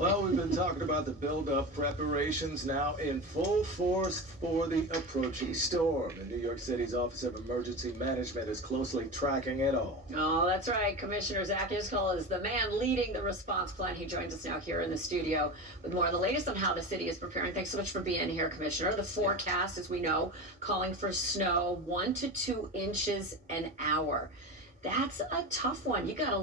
Well, we've been talking about the build-up preparations now in full force for the approaching storm. And New York City's Office of Emergency Management is closely tracking it all. Oh, that's right. Commissioner Zach Iscol is the man leading the response plan. He joins us now here in the studio with more of the latest on how the city is preparing. Thanks so much for being here, Commissioner. The forecast, as we know, calling for snow 1 to 2 inches an hour. That's a tough one. You got a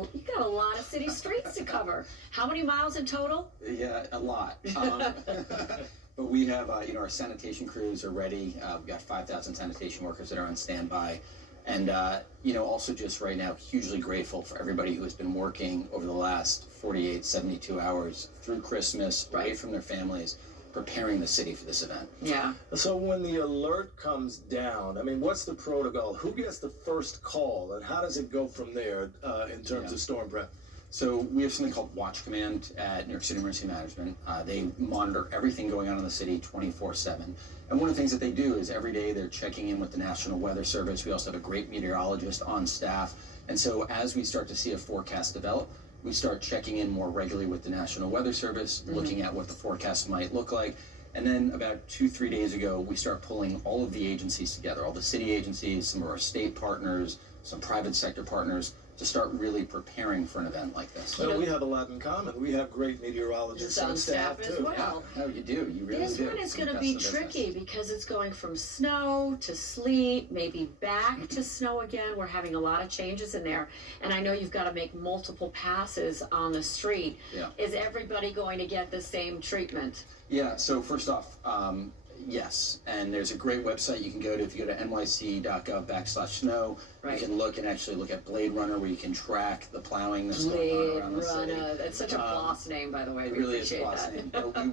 lot of city streets to cover. How many miles in total? Yeah, a lot. But we have, our sanitation crews are ready. We've got 5,000 sanitation workers that are on standby. And, also just right now, hugely grateful for everybody who has been working over the last 48, 72 hours through Christmas, away from their families, preparing the city for this event. Yeah. So when the alert comes down, I mean, what's the protocol? Who gets the first call, and how does it go from there in terms of storm prep? So we have something called Watch Command at New York City Emergency Management. They monitor everything going on in the city 24/7. And one of the things that they do is every day they're checking in with the National Weather Service. We also have a great meteorologist on staff. And so as we start to see a forecast develop, we start checking in more regularly with the National Weather Service, looking at what the forecast might look like. And then about 2-3 days ago, we start pulling all of the agencies together, all the city agencies, some of our state partners, some private sector partners, to start really preparing for an event like this. Well, we have a lot in common. We have great meteorologists on staff as too. well. Yeah. No, you do. You really do. This one is going to be tricky because it's going from snow to sleet, maybe back to snow again. We're having a lot of changes in there. And I know you've got to make multiple passes on the street. Yeah. Is everybody going to get the same treatment? Yeah, so first off, yes, and there's a great website you can go to. If you go to nyc.gov/snow, you can look at Blade Runner, where you can track the plowing that's going on around the city. That's such a boss name, by the way. It We really is a appreciate boss that. name. But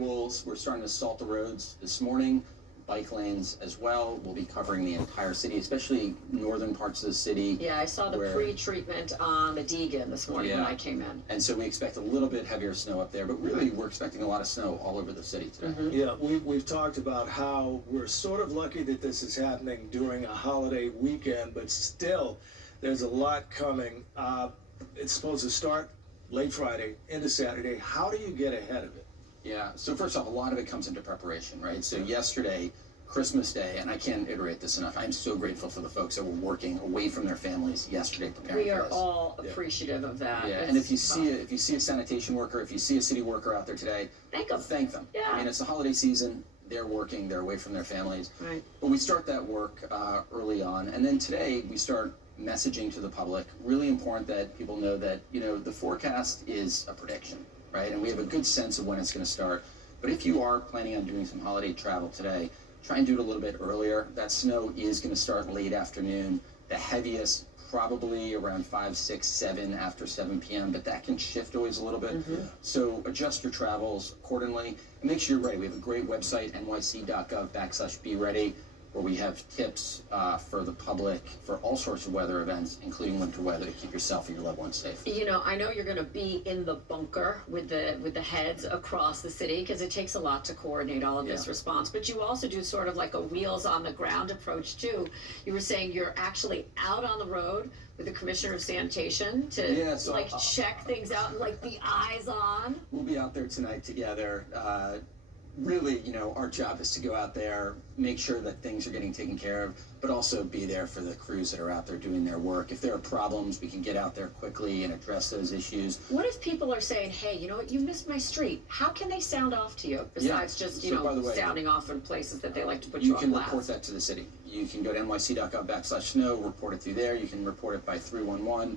we're starting to salt the roads this morning, bike lanes as well. We'll be covering the entire city, especially northern parts of the city. Yeah, I saw the pre-treatment on the Deegan this morning when I came in. And so we expect a little bit heavier snow up there, but really we're expecting a lot of snow all over the city today. Yeah, we've talked about how we're sort of lucky that this is happening during a holiday weekend, but still there's a lot coming. It's supposed to start late Friday into Saturday. How do you get ahead of it? Yeah, so first off, a lot of it comes into preparation, right? So yesterday, Christmas Day, and I can't iterate this enough, I'm so grateful for the folks that were working away from their families yesterday preparing for this. We are all appreciative of that. Yeah, and if you see a sanitation worker, if you see a city worker out there today, thank them. Yeah. I mean, it's the holiday season, they're working, they're away from their families. Right. But we start that work early on, and then today we start messaging to the public. Really important that people know that, the forecast is a prediction. Right, and we have a good sense of when it's going to start. But if you are planning on doing some holiday travel today, try and do it a little bit earlier. That snow is going to start late afternoon. The heaviest probably around 5, 6, 7 after 7 p.m., but that can shift always a little bit. So adjust your travels accordingly and make sure you're ready. We have a great website, nyc.gov/be ready, where we have tips for the public for all sorts of weather events, including winter weather, to keep yourself and your loved ones safe. I know you're going to be in the bunker with the heads across the city, because it takes a lot to coordinate all of this response. But you also do sort of like a wheels on the ground approach too. You were saying you're actually out on the road with the Commissioner of Sanitation to check things out and like the eyes on. We'll be out there tonight together. Really, our job is to go out there, make sure that things are getting taken care of, but also be there for the crews that are out there doing their work. If there are problems, we can get out there quickly and address those issues. What if people are saying, hey, you know what, you missed my street? How can they sound off to you, besides just, by the way, sounding off in places that they like to put you on blast? You can report that to the city. You can go to nyc.gov/snow, report it through there. You can report it by 311.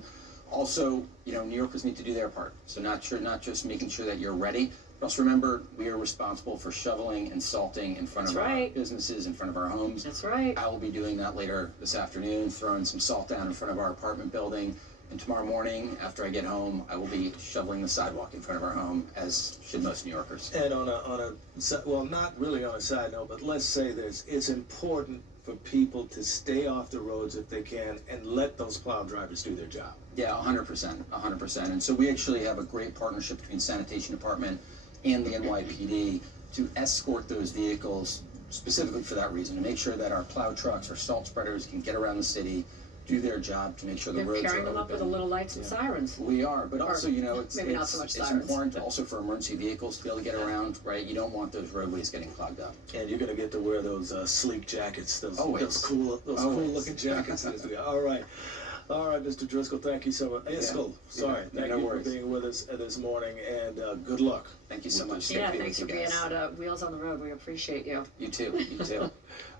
Also, New Yorkers need to do their part. So not just making sure that you're ready, but also remember, we are responsible for shoveling and salting in front of our businesses, in front of our homes. That's right. I will be doing that later this afternoon, throwing some salt down in front of our apartment building. And tomorrow morning, after I get home, I will be shoveling the sidewalk in front of our home, as should most New Yorkers. And well, not really on a side note, but let's say this: it's important for people to stay off the roads if they can, and let those plow drivers do their job. Yeah, 100%. And so we actually have a great partnership between Sanitation Department and the NYPD to escort those vehicles specifically for that reason, to make sure that our plow trucks, our salt spreaders can get around the city, do their job to make sure the You're roads pairing are them up with the open. little lights and sirens. We are, but Or also, you know, it's maybe not so much it's sirens. important also for emergency vehicles to be able to get around, right? You don't want those roadways getting clogged up. And you're gonna get to wear those sleek jackets, those Always. cool Always. looking jackets. All right, Mr. Driscoll, thank you so much. Iskell, sorry, thank no you worries. for being with us this morning, and good luck. Thank you so with much. this. Yeah, Great to be thanks with for you being guys. out. Wheels on the road. We appreciate you. You too. You too.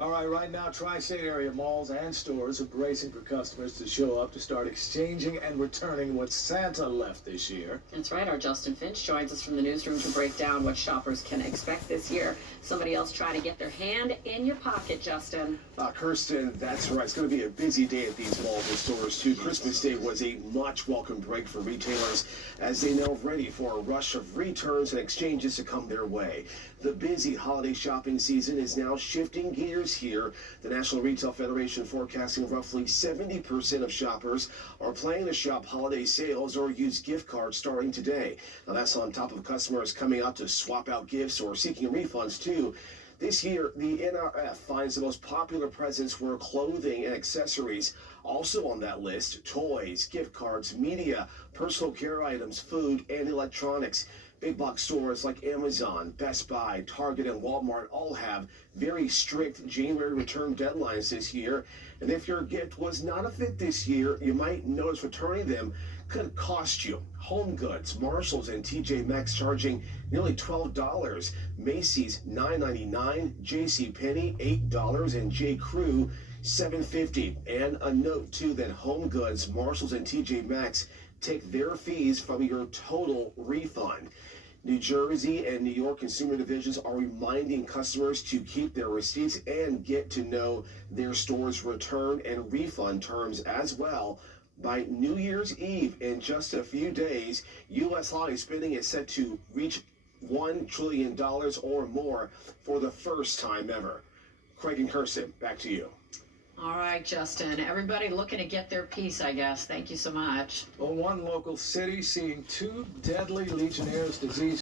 All right, right now, tri-state area malls and stores are bracing for customers to show up to start exchanging and returning what Santa left this year. That's right. Our Justin Finch joins us from the newsroom to break down what shoppers can expect this year. Somebody else try to get their hand in your pocket, Justin. Kirsten, that's right. It's going to be a busy day at these malls and stores, too. Christmas Day was a much welcome break for retailers as they now ready for a rush of returns and exchanges to come their way. The busy holiday shopping season is now shifting gears here. The National Retail Federation forecasting roughly 70% of shoppers are planning to shop holiday sales or use gift cards starting today. Now, that's on top of customers coming out to swap out gifts or seeking refunds, too. This year, the NRF finds the most popular presents were clothing and accessories. Also on that list, toys, gift cards, media, personal care items, food, and electronics. Big box stores like Amazon, Best Buy, Target, and Walmart all have very strict January return deadlines this year. And if your gift was not a fit this year, you might notice returning them could cost you. Home Goods, Marshalls, and TJ Maxx charging nearly $12. Macy's $9.99, JCPenney $8, and J. Crew $7.50. And a note too that Home Goods, Marshalls, and TJ Maxx take their fees from your total refund. New Jersey and New York consumer divisions are reminding customers to keep their receipts and get to know their store's return and refund terms as well. By New Year's Eve, in just a few days, U.S. holiday spending is set to reach $1 trillion or more for the first time ever. Craig and Kirsten, back to you. All right, Justin. Everybody looking to get their piece, I guess. Thank you so much. Well, one local city seeing two deadly Legionnaire's disease